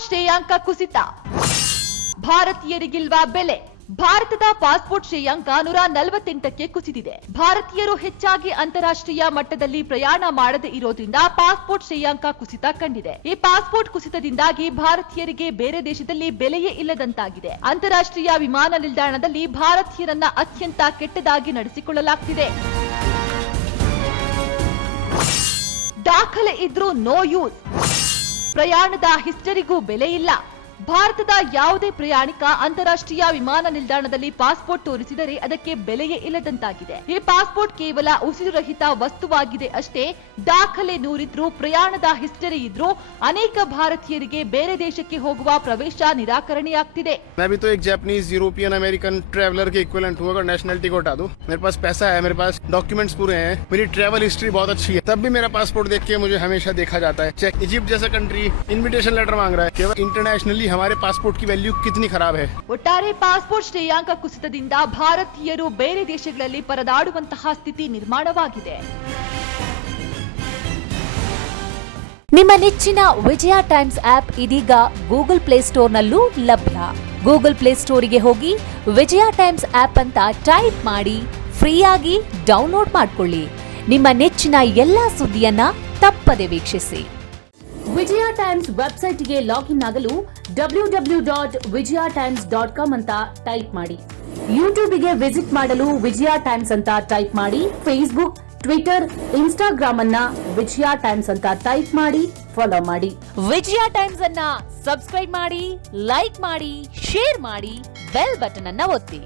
Passport ಶ್ರೇಯಾಂಕ ಕುಸಿತ, ಭಾರತೀಯರಿಗಿಲ್ವಾ ಬೆಲೆ? ಭಾರತದ ಪಾಸ್ಪೋರ್ಟ್ ಶ್ರೇಯಾಂಕ 148ಕ್ಕೆ ಕುಸಿದಿದೆ. ಭಾರತೀಯರು ಹೆಚ್ಚಾಗಿ ಅಂತಾರಾಷ್ಟ್ರೀಯ ಮಟ್ಟದಲ್ಲಿ ಪ್ರಯಾಣ ಮಾಡದೇ ಇರೋದ್ರಿಂದ ಪಾಸ್ಪೋರ್ಟ್ ಶ್ರೇಯಾಂಕ ಕುಸಿತ ಕಂಡಿದೆ. ಈ ಪಾಸ್ಪೋರ್ಟ್ ಕುಸಿತದಿಂದಾಗಿ ಭಾರತೀಯರಿಗೆ ಬೇರೆ ದೇಶದಲ್ಲಿ ಬೆಲೆಯೇ ಇಲ್ಲದಂತಾಗಿದೆ. ಅಂತಾರಾಷ್ಟ್ರೀಯ ವಿಮಾನ ನಿಲ್ದಾಣದಲ್ಲಿ ಭಾರತೀಯರನ್ನ ಅತ್ಯಂತ ಕೆಟ್ಟದಾಗಿ ನಡೆಸಿಕೊಳ್ಳಲಾಗ್ತಿದೆ. ದಾಖಲೆ ಇದ್ರೂ ನೋ ಯೂಸ್, ಪ್ರಯಾಣದ ಹಿಸ್ಟರಿಗೂ ಬೆಲೆ ಇಲ್ಲ. ಭಾರತದ ಯಾವುದೇ ಪ್ರಯಾಣಿಕ ಅಂತಾರಾಷ್ಟ್ರೀಯ ವಿಮಾನ ನಿಲ್ದಾಣದಲ್ಲಿ ಪಾಸ್ಪೋರ್ಟ್ ತೋರಿಸಿದರೆ ಅದಕ್ಕೆ ಬೆಲೆಯೇ ಇಲ್ಲದಂತಾಗಿದೆ. ಈ ಪಾಸ್ಪೋರ್ಟ್ ಕೇವಲ ಉಸಿರುರಹಿತ ವಸ್ತುವಾಗಿದೆ ಅಷ್ಟೇ. ದಾಖಲೆ 100 ಇದ್ರೂ, ಪ್ರಯಾಣದ ಹಿಸ್ಟರಿ ಇದ್ರೂ ಅನೇಕ ಭಾರತೀಯರಿಗೆ ಬೇರೆ ದೇಶಕ್ಕೆ ಹೋಗುವ ಪ್ರವೇಶ ನಿರಾಕರಣೆಯಾಗ್ತಿದೆ. मैं भी तो एक जापानीज यूरोपियन अमेरिकन ट्रैवलर के इक्विवेलेंट हूँ. अगर नेशनलिटी को हटा दूं, मेरे पास पैसा है, मेरे पास डॉक्यूमेंट्स पूरे हैं, मेरी ट्रैवल हिस्ट्री बहुत अच्छी है, तब भी मेरा पासपोर्ट देख के मुझे हमेशा देखा जाता है. चेक इजिप्ट जैसा कंट्री इन्विटेशन लेटर मांग रहा है. केवल इंटरनेशनली हमारे पासपोर्ट की वैल्यू कितनी खराब है. ಒಟ್ಟಾರೆ ಪಾಸ್ಪೋರ್ಟ್ ಶ್ರೇಯಾಂಕ ಕುಸಿತದಿಂದ ಭಾರತೀಯರು ಬೇರೆ ದೇಶಗಳಲ್ಲಿ ಪರದಾಡುವಂತಹ ಸ್ಥಿತಿ ನಿರ್ಮಾಣವಾಗಿದೆ. ನಿಮ್ಮ ನೆಚ್ಚಿನ ವಿಜಯ ಟೈಮ್ಸ್ ಆಪ್ ಇದೀಗ ಗೂಗಲ್ ಪ್ಲೇಸ್ಟೋರ್ನಲ್ಲೂ ಲಭ್ಯ. ಗೂಗಲ್ ಪ್ಲೇಸ್ಟೋರಿಗೆ ಹೋಗಿ ವಿಜಯ ಟೈಮ್ಸ್ ಆಪ್ ಅಂತ ಟೈಪ್ ಮಾಡಿ ಫ್ರೀಯಾಗಿ ಡೌನ್ಲೋಡ್ ಮಾಡಿಕೊಳ್ಳಿ. ನಿಮ್ಮ ನೆಚ್ಚಿನ ಎಲ್ಲಾ ಸುದ್ದಿಯನ್ನ ತಪ್ಪದೆ ವೀಕ್ಷಿಸಿ. ವಿಜಯ ಟೈಮ್ಸ್ ವೆಬ್ಸೈಟ್ಗೆ ಲಾಗಿನ್ ಆಗಲು www.vijayatimes.com ಅಂತ ಟೈಪ್ ಮಾಡಿ. ಯೂಟ್ಯೂಬ್ಗೆ ವಿಸಿಟ್ ಮಾಡಲು ವಿಜಯ ಟೈಮ್ಸ್ ಅಂತ ಟೈಪ್ ಮಾಡಿ. ಫೇಸ್ಬುಕ್, ಟ್ವಿಟರ್, ಇನ್ಸ್ಟಾಗ್ರಾಮ್ ಅನ್ನ ವಿಜಯ ಟೈಮ್ಸ್ ಅಂತ ಟೈಪ್ ಮಾಡಿ, ಫಾಲೋ ಮಾಡಿ. ವಿಜಯ ಟೈಮ್ಸ್ ಅನ್ನ ಸಬ್ಸ್ಕ್ರೈಬ್ ಮಾಡಿ, ಲೈಕ್ ಮಾಡಿ, ಶೇರ್ ಮಾಡಿ, ಬೆಲ್ ಬಟನ್ ಅನ್ನ ಒತ್ತಿ.